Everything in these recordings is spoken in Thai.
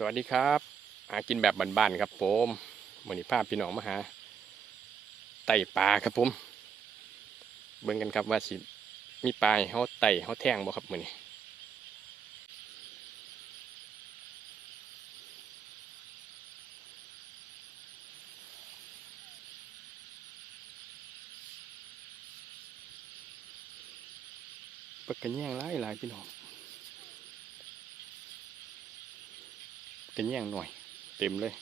สวัสดีครับหากินแบบบ้านๆครับผมมือนี้ภาพพี่น้องมาหาไต่ปลาครับผมเบิ่งกันครับว่าสิมีปลาเขาไต่เขาแท่งบ่ครับมือนี้ปลากระแยงหลายหลายๆพี่น้อง เป็นแย่งหน่อย เต็มเลย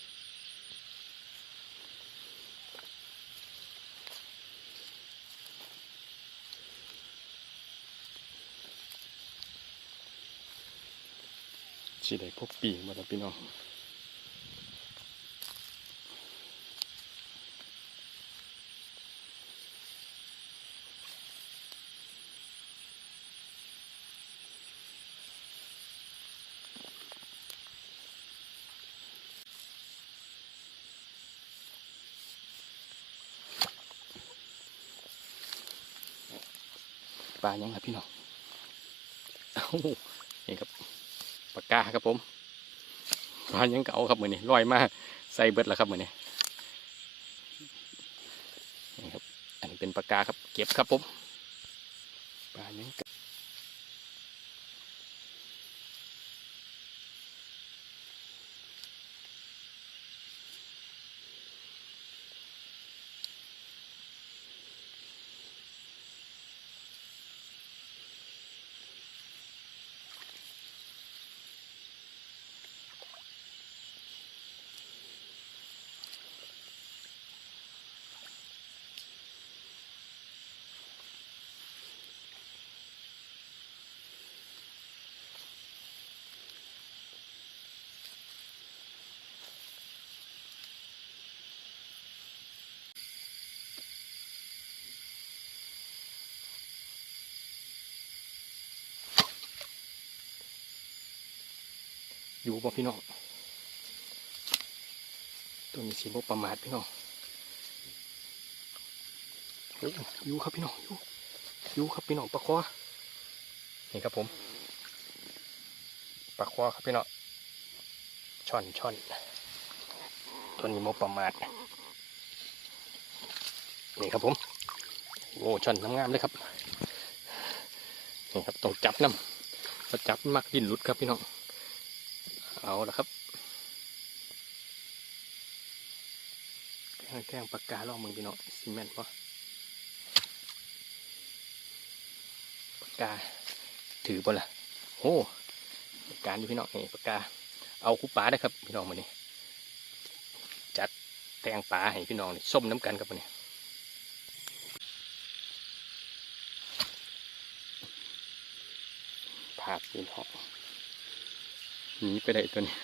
สิได้พบปีมาแล้วพี่น้อง ลายังครับพี่น้องนี่ครับปากกาครับผมปลายังเก่าครับเหมือนนี้ลอยมาใส่เบิดแล้วครับเหมือนนี้นี่ครับ อันนี้เป็นปากกาครับ เก็บครับผมปลายัง อยู่บ่พี่น้องตัวนี้สีบประมาทพี่น้องโอ้อยู่ครับพี่น้องอยู่อยู่ครับพี่น้องปลาคอนี่ครับผมปลาคอครับพี่น้องช่อนช่อนตัวนี้โมประมาทนี่ครับผมโอ้ช่อนงามๆเลยครับนี่ครับต้องจับน้ำพอจับมักดินหลุดครับพี่น้อง เอาละครับแข้งแข้งปากกาล่องมือพี่น้องซีเมนต์ปะปากกาถือบ่ล่ะโอ้ปากกาอยู่พี่น้องนี่ปากกาเอาคู่ปลาได้ครับพี่น้องมานี่จัดแตงปลาให้พี่น้องนี่ส้มน้ำกันครับมานี่ภาพพี่น้อง หนีไปได้ตัวนี้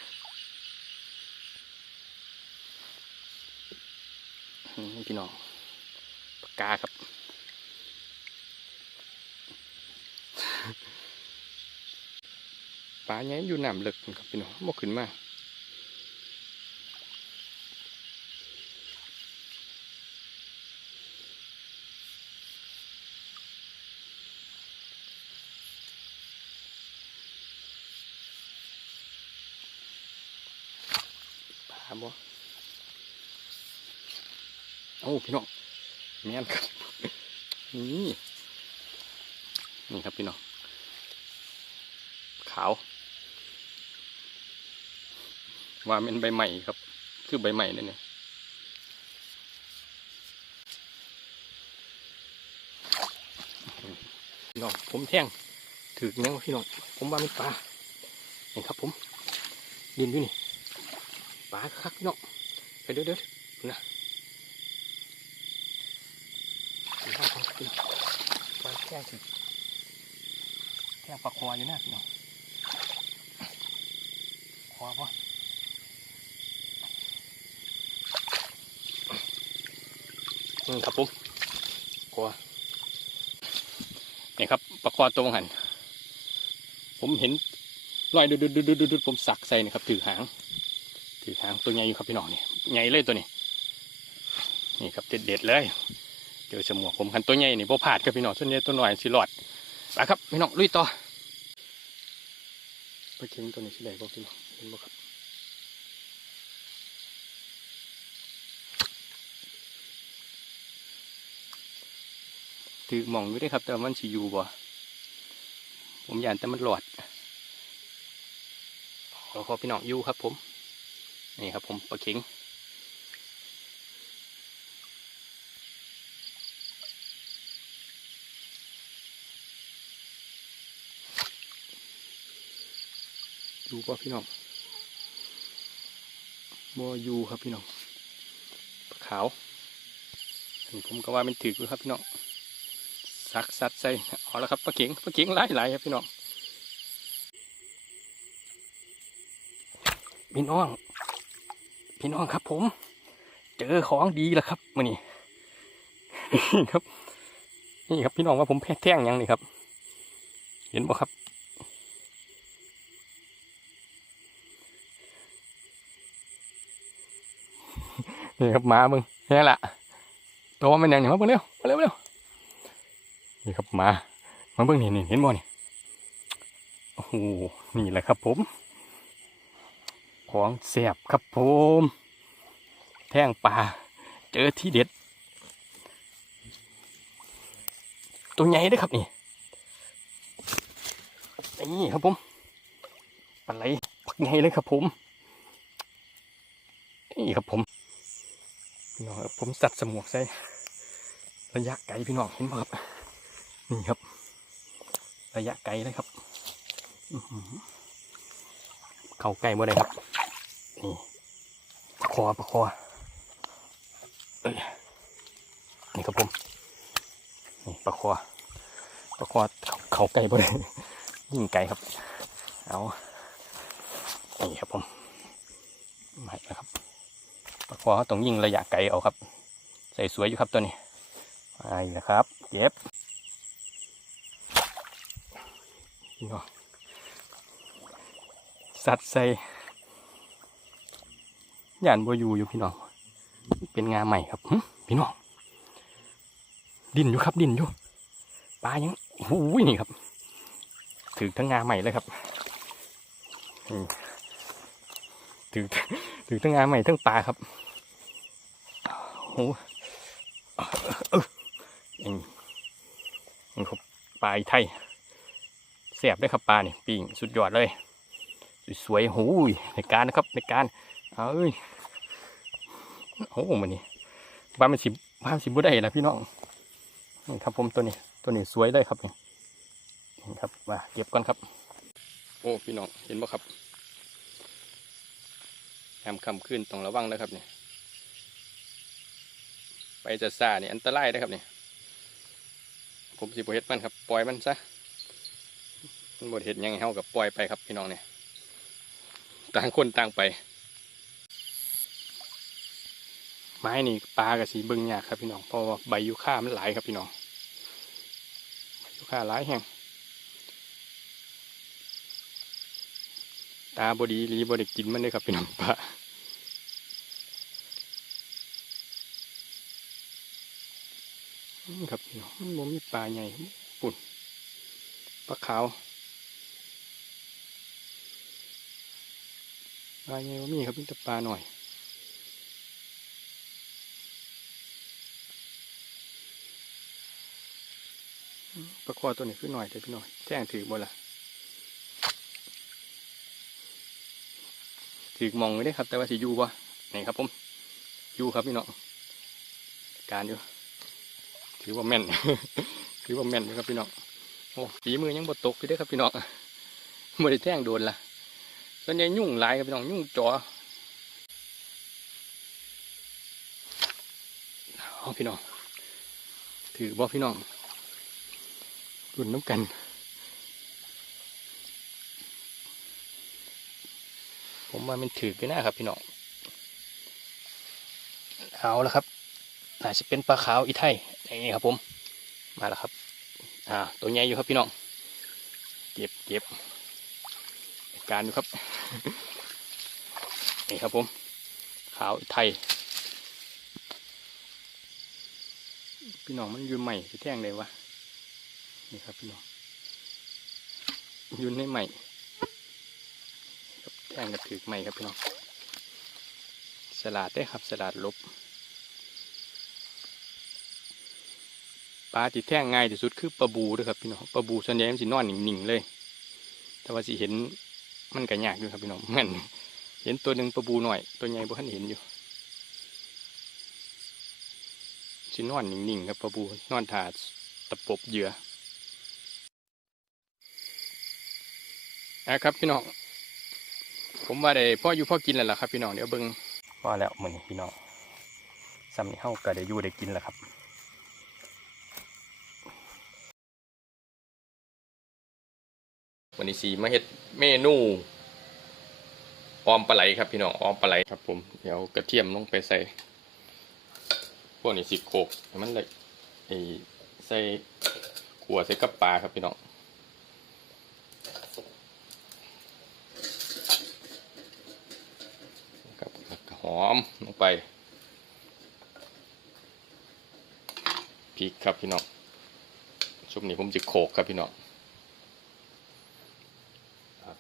พี่น้องปากกาครับ ปลาเนี้ยอยู่น้ำลึกครับพี่น้องบ่ขึ้นมา บ่โอ้พี่น้องแม่นครับนี่นี่ครับพี่น้องขาว ว่าเป็นใบใหม่ครับ คือใบใหม่นั่นเนี่ยพี่น้องผมแท่งถือยังวะพี่น้องผมว่าเป็นปลาเห็นครับผมดินอยู่นี่ ปลาคักพี่น้องไปเด้อเด้อนะปลาแท่งถือแท่ปลาคออยู่นะพี่น้องคอปะอืมครับผมกลัวนี่ครับปลาคอตัวหันผมเห็นรอยดุดดุดดุดดุดดุดผมสักใส่นี่ครับถือหาง กี่หางตัวใหญ่อยู่ครับพี่น้องนี่ใหญ่เลยตัวนี้ นี่ครับเด็ดเด็ดเลยเจอสมวกผมคันตัวใหญ่นี่พอผาดครับพี่น้องส่วนใหญ่ตัวหน่อยสิหลอดไปครับพี่น้องลุยต่อไปเค็งตัวนี้ที่ไหนกพี่น้องเห็นบ่ครับถือมองอยู่ได้ครับ แต่มันสิอยู่บ่ผมยานแต่มันหลอดขอขอพี่น้องอยู่ครับผม นี่ครับผมปลาเข็งอยู่ป่ะพี่น้องบ่อยู่ครับพี่น้องปลาขาวอันนี้ผมก็ว่ามันถืออยู่ครับพี่น้องสักสัดใส่เอาละครับปลาเข็งปลาเข็งหลายหลายๆครับพี่น้องพี่น้อง พี่น้องครับผม เจอของดีแล้วครับมื่อนี้นี่ครับ นี่ครับพี่น้องว่าผมแพ้แท่งยังนี่ครับ เห็นบ่ครับ นี่ครับหมามึงนี่แหละตัวมันยังนี่มาเบิ่งเร็วมาเร็วเร็วนี่ครับหมามาเบิ่งนี่นี่เห็นบ่นี่โอ้โหนี่แหละครับผม ของแสบครับผมแท่งปลาเจอที่เด็ด ตัวใหญ่เด้วยครับนี่นี่ครับผมปลาไหลปักใหญ่เลยครับผมนี่ครับผมพี่น้องครับผมสัตว์สมวกใส่ระยะไกลพี่น้องเห็นไหมครับนี่ครับ ระยะไกลเลยครับ เข้าใกล้บ่ได้ครับ นี่ประคอประคอเอ้ยนี่ครับผมนี่ประคอประคอเขาเขาไก่บ่ได้ยิ่งไก่ครับ เอานี่ครับผมไม่นะครับประคอต้องยิงระยะไกลเอาครับ ใส่สวยอยู่ครับตัวนี้ไปนะครับเจ็บนี่ก็สัตว์ใส่ ย่านบัวอยู่อยู่พี่น้อง เป็นงาใหม่ครับพี่น้อง ดินอยู่ครับดินอยู่ปลายังโอ้ยนี่ครับ ถือทั้งงาใหม่เลยครับถือถือทั้งงาใหม่ทั้งปลาครับโอ้โหเออนี่ครับปลาไทยแสบได้ครับปลานี่ปิ้งสุดยอดเลย สวยๆหูยในการนะครับในการ เอ้ย โอ้โหมันนี่บ้านมันสิบ้านมันสิบุได้ละพี่น้องนี่ครับผมตัวนี้ ตัวนี้สวยเลยครับนี่ครับมาเก็บก่อนครับ โอ้พี่น้องเห็นบ่ครับยามค่ำคืนต้องระวังนะครับนี่ไปจะซ่านี่ยอันตรายนะครับนี่ผมสิบเฮ็ดมันครับปล่อยมันซะมันบดเห็ดยังไงเฮากับปล่อยไปครับพี่น้องเนี่ยต่างคนต่างไป ไม้นี่ปลากับสีเบิงยากครับพี่น้องเพราะว่าใบยูคามันหลายครับพี่น้องใบยูคาหลายแห้งตาบดีรีบไดีกินมันเลยครับพี่น้องปลาครับพี่น้องมันบ่มีปลาใหญ่ปุ่นปลาขาวปลาใหญ่บ่มีครับมีแต่ปลาหน่อย ปลาคอตัวนี้ขึ้นหน่อยเดี๋ยวพี่หน่อยแจ้งถือบ่ละถือมองไว้ได้ครับ แต่ว่าสิยูบ่นี่ครับผมยูครับพี่น้องการอยู่ ถือว่าแม่น ถือว่าแม่นอยู่ครับพี่น้องโอ้ฝีมือยังบ่ตกอยู่เด้ครับพี่น้องบ่ได้แท่งโดนละส่วนใหญ่ยุ่งหลายครับพี่น้องยุ่งจอเอาพี่น้องถือบ่พี่น้อง รุ่นน้ำกัน ผมว่ามันถือกันนะครับพี่น้องเอาแล้วครับน่าจะเป็นปลาขาวอีไทยนี่ครับผมมาแล้วครับ อ่า ตัวใหญ่อยู่ครับพี่น้องเก็บเก็บการอยู่ครับนี่ครับผม ขาวไทย พี่น้องมันยืนใหม่ที่แท่งเลยวะ นี่ครับพี่น้องยืนให้ใหม่แทงกระถือใหม่ครับพี่น้องสลัดได้ครับสลัดลบปลาที่แท่งง่ายที่สุดคือปลาบูด้วยครับพี่น้องปลาบูส่วนใหญ่มันสินอนหนิ่งๆเลย แต่ว่าสิเห็นมันก็ยากอยู่ครับพี่น้องมันเห็นตัวหนึ่งปลาบูหน่อย ตัวใหญ่บ่ทันเห็นอยู่สินอนหนิ่งๆครับปลาบูนอนถาตะปบเหยื่อ อะครับพี่น้อง ผมว่าได้พ่ออยู่พ่อกินแล้วล่ะครับ พี่น้องเดี๋ยวเบิ่งว่าแล้วมื้อนี้พี่น้องซ้ำนี่เฮาก็ได้อยู่ได้กินแล้วครับวันนี้สีมาเฮ็ดเมนูออมปลาไหลครับพี่น้องออมปลาไหลครับ ผมเดี๋ยวกระเทียมลงไปใส่พวกนี้สิโขกให้มันเลยไอ้ใส่ขัวใส่กับปลาครับพี่น้องครับแล้วก็ห อมลงไปพริกครับพี่น้องชุบนี้ผมจะโขกครับพี่น้อง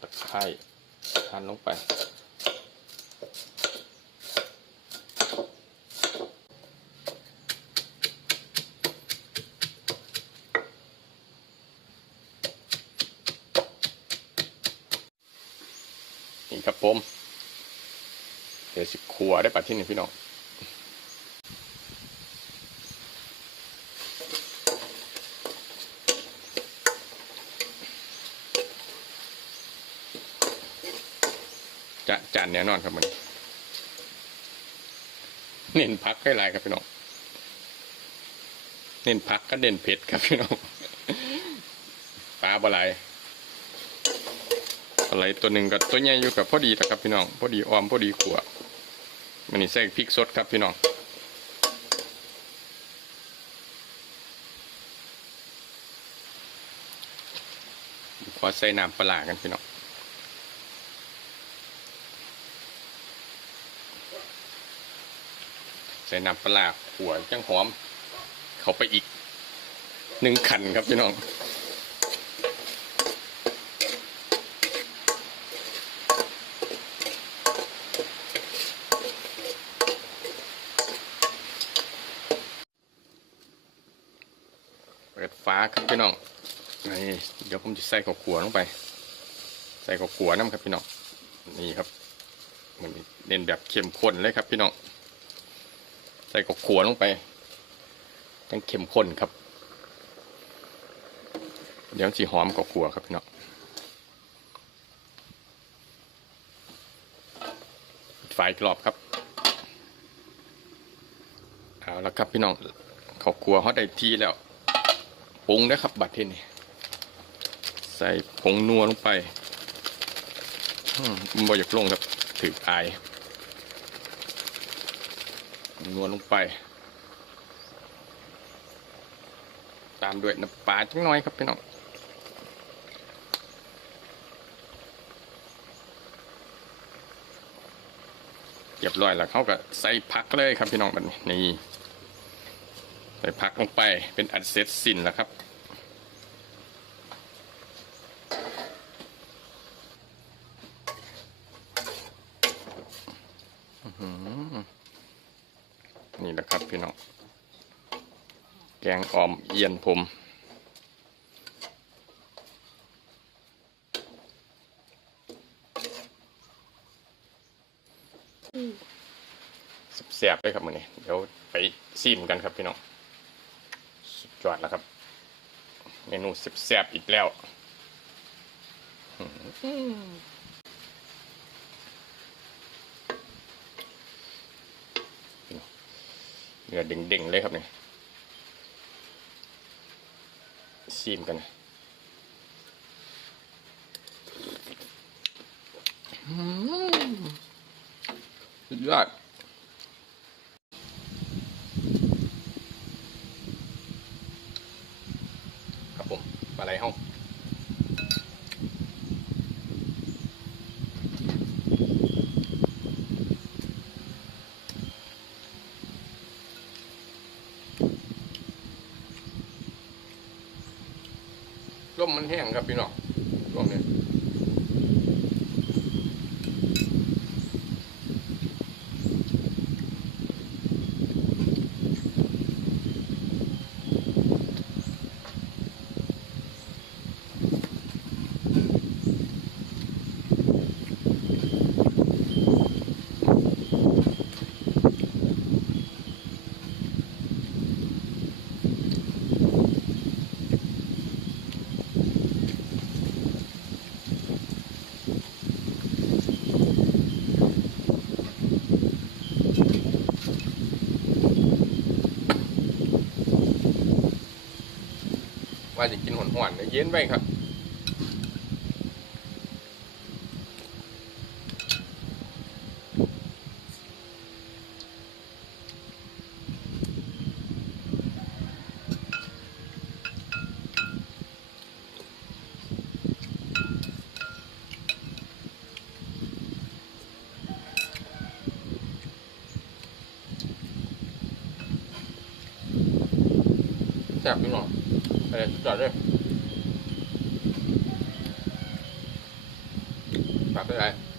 ตะไคร้หั่นลงไปนี่ครับผม เดี๋ยวสิขัวได้ปัดที่นี่พี่น้องจะจานแน่นอนครับมันเน้นพักให้ลายครับพี่น้องเน้นพักก็เด่นเผ็ดครับพี่น้องปลาบะไหลอะไรตัวหนึ่งกับตัวใหญ่อยู่กับพอดีนะครับพี่น้องพอดีออมพอดีขัว มันนี่ใส่พริกสดครับพี่น้องขอใส่น้ำปลากันพี่น้องใส่น้ำปลาขัวจังหอม เข้าไปอีกหนึ่งขันครับพี่น้อง เปิดฟ้าครับ พี่น้องนี่เดี๋ยวผมจะใส่ข้าวขัวลงไป ใส่ข้าวขัวน้ำครับพี่น้องนี่ครับมันเน้นแบบเข้มข้นเลยครับ พี่น้องใส่กบขัวลงไปจังเข้มข้นครับ เดี๋ยวสีหอมกบขัวครับพี่น้องปิดไฟกรอบครับเอาละครับพี่น้องข้าวขัวเขาได้ทีแล้ว ปุงได้ครับบัดเทนี่ ใส่ผงนัวลงไปอืมบ่อยากลงครับถืออายนวลลงไป ตามด้วยน้ำปลาจังน้อยครับพี่น้องเรียบร้อยแล้วเขาก็ใส่ผักเลยครับพี่น้องแบบนี้ ใส่ผักลงไปเป็นอันเสร็จสิ้นแล้วครับ นี่แหละครับพี่น้อง แกงอ่อมเอียนผมแสบๆเลยครับมือนี้ เดี๋ยวไปซีมกันครับพี่น้อง สุดยอดแล้วครับ เมนูแสบๆอีกแล้วเนื้อเด้งๆเลยครับเนี่ยซีมกันนะอื้อหือสุดยอด ครับผมป ลาไหลห้องร่มมันแห้งครับพี่น้องร่มเนี่ย ว่าจะกินหอนๆเดี๋ยวเย็นไปครับแซ่บพี่น้องไปเลยจอดเลย ฝา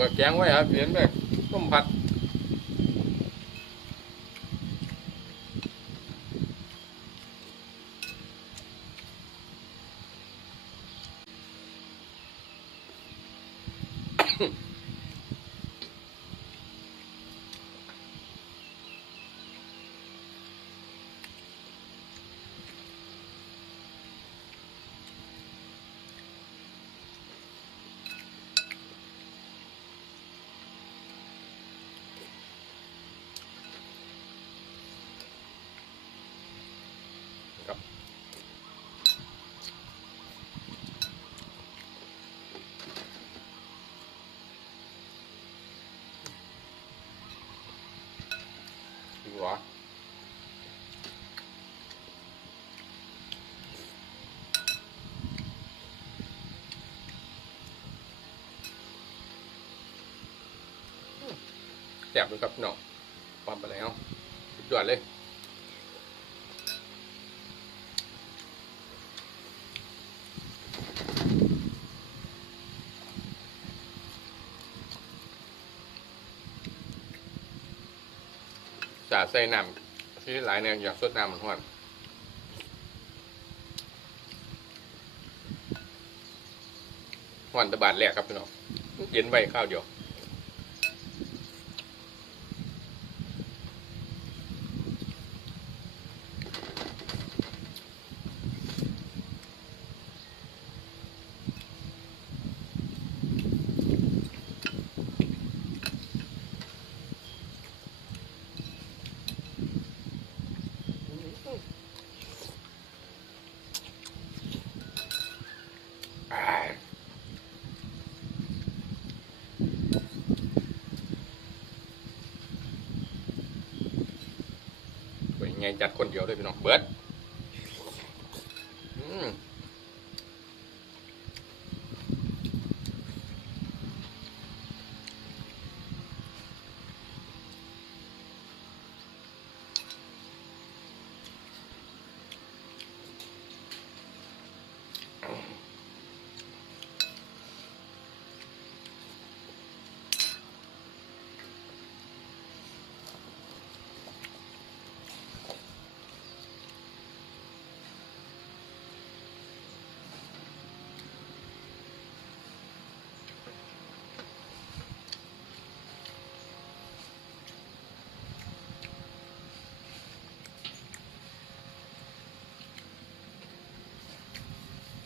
กับแกงไว้ครับเห็นไหมต้ม ซ่บเลยครับพี่น้องปั๊มไปแล้วสุดยอดเลยจะใส่น้ำที่หลายเนี่ยอยากสดน้ำมันห้วนห้วนตะบาดแรกครับพี่น้องเย็นไว้ข้าวเดียวอ่าเป็น ไงจัดคนเดียวด้วยพี่น้องเบิร์ด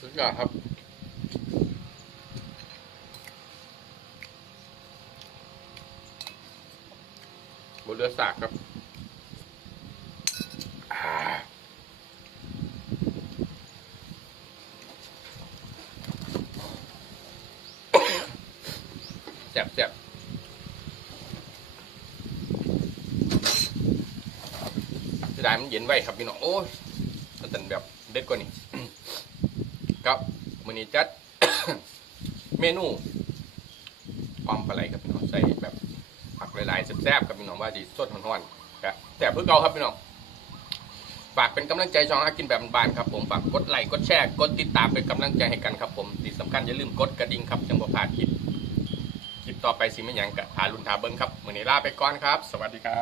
สุดยอดครับบมดเรือสากครับแซ่บแซ่บจะได้มันเย็นไว้ครับพี่น้องโอ้ยมันเป็นแบบเด็ดกว่านี้ ครับมือนี้จัด เมนูความปลาไหลครับพี่น้องใส่แบบผักหลายๆแซ่บๆครับพี่น้องว่าดีสดฮ้อนๆครับแต่เพื่อเก่าครับพี่น้องฝากเป็นกำลังใจช่องอากินแบบบานๆครับผมฝากกดไลค์กดแชร์กดติดตามเป็นกำลังใจให้กันครับผมที่สำคัญอย่าลืมกดกระดิ่งครับจังบ่พลาดคลิปคลิปต่อไปสิไม่ยังกะทารุนทาเบิ้งครับมื้อนี้ลาไปก่อนครับ สวัสดีครับ